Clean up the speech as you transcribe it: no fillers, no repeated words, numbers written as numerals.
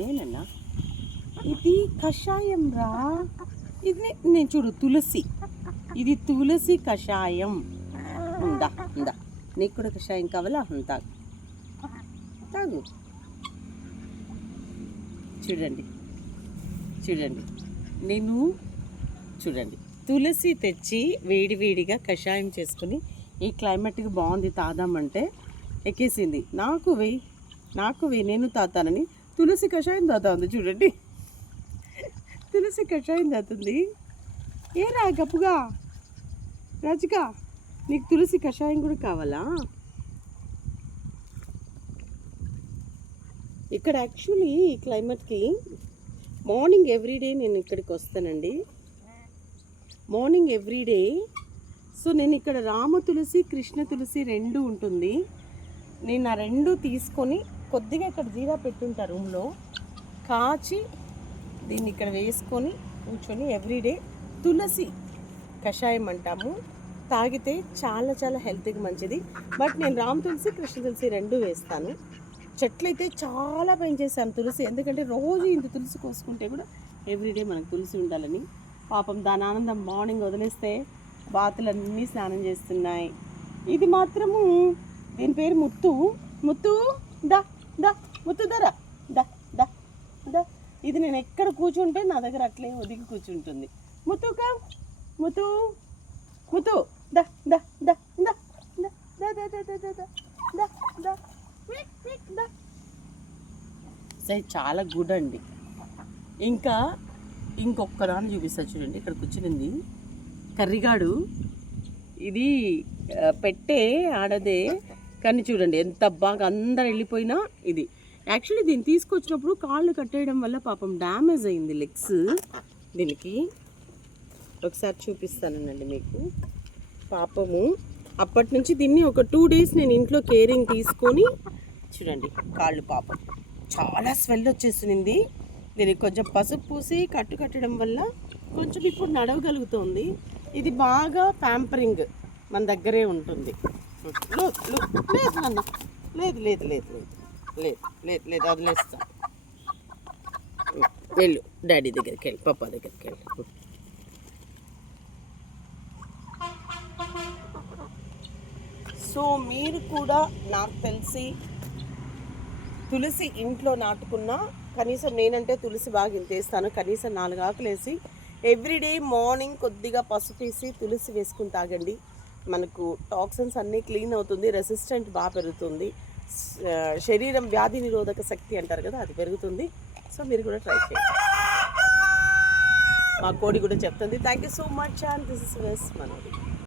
ఏనన్నా ఇది కషాయం రా. ఇది నేను చూడు తులసి, ఇది తులసి కషాయం. ఉందా ఉందా, నీకు కూడా కషాయం కావాలా? తాగు తాగు. చూడండి చూడండి, నేను చూడండి తులసి తెచ్చి వేడి వేడిగా కషాయం చేసుకుని ఈ క్లైమేట్కి బాగుంది తాదామంటే ఎక్కేసింది. నాకు వెయ్యి నేను తాతానని తులసి కషాయం తాతా ఉంది. చూడండి తులసి కషాయం తాతుంది. ఏ రా గప్పుగా రాజుగా, నీకు తులసి కషాయం కూడా కావాలా? ఇక్కడ యాక్చువల్లీ ఈ క్లైమేట్కి మార్నింగ్ ఎవ్రీడే నేను ఇక్కడికి వస్తానండి, మార్నింగ్ ఎవ్రీడే. సో నేను ఇక్కడ రామ తులసి కృష్ణ తులసి రెండు ఉంటుంది. నేను ఆ రెండు తీసుకొని కొద్దిగా ఇక్కడ జీరా పెట్టుంటా రూమ్లో, కాచి దీన్ని ఇక్కడ వేసుకొని కూర్చొని ఎవ్రీడే తులసి కషాయం అంటాము. తాగితే చాలా చాలా హెల్త్కి మంచిది. బట్ నేను రామ తులసి కృష్ణ తులసి రెండు వేస్తాను. చెట్లు అయితే చాలా పెంచేసాను తులసి, ఎందుకంటే రోజు ఇంత తులసి కోసుకుంటే కూడా ఎవ్రీడే మనకు తులసి ఉండాలని. పాపం దాని ఆనందం మార్నింగ్ వదిలేస్తే బాతులన్నీ స్నానం చేస్తున్నాయి. ఇది మాత్రము దీని పేరు ముత్తు. ముత్తు దా దా, ముత్తు దరా దా దా దా. ఇది నేను ఎక్కడ కూర్చుంటే నా దగ్గర అట్లే ఒదిగి కూర్చుంటుంది. ముత్తుకా ముత్తు ముత్తు దా దా దా దా దా దా దా దా దా దా దా దా. సరే చాలా గుడ్ అండి. ఇంకా ఇంకొక దాన్ని చూపిస్తా చూడండి. ఇక్కడ కూర్చునింది కర్రిగాడు. ఇది పెట్టే ఆడదే, కానీ చూడండి ఎంత బాగా అందరు వెళ్ళిపోయినా ఇది యాక్చువల్లీ దీన్ని తీసుకొచ్చినప్పుడు కాళ్ళు కట్టేయడం వల్ల పాపం డ్యామేజ్ అయింది లెగ్స్. దీనికి ఒకసారి చూపిస్తానండి మీకు. పాపము అప్పటి నుంచి దీన్ని ఒక 2 days నేను ఇంట్లో కేరింగ్ తీసుకొని చూడండి కాళ్ళు పాపం చాలా స్వెల్ వచ్చేసింది. దీనికి కొంచెం పసుపు పూసి కట్టడం వల్ల కొంచెం ఇప్పుడు నడవగలుగుతుంది. ఇది బాగా ప్యాంపరింగ్ మన దగ్గరే ఉంటుంది. లేదు నాన్న, లేదు లేదు లేదు లేదు లేదు లేదు లేదు వదిలేస్తా. వెళ్ళు డాడీ దగ్గరికి వెళ్ళి, పప్పా దగ్గరికి వెళ్ళి. సో మీరు కూడా నాకు తెలిసి తులసి ఇంట్లో నాటుకున్నా, కనీసం నేనంటే తులసి బాగా ఇంతేస్తాను, కనీసం 4 ఆకులు వేసి ఎవ్రీడే మార్నింగ్ కొద్దిగా పసుపు వేసి తులసి వేసుకుని తాగండి. మనకు టాక్సిన్స్ అన్నీ క్లీన్ అవుతుంది, రెసిస్టెంట్ బాగా పెరుగుతుంది, శరీరం వ్యాధి నిరోధక శక్తి అంటారు కదా అది పెరుగుతుంది. సో మీరు కూడా ట్రై చేయండి. మా కోడి కూడా చెప్తుంది. Thank you so much and this is was మనోడి.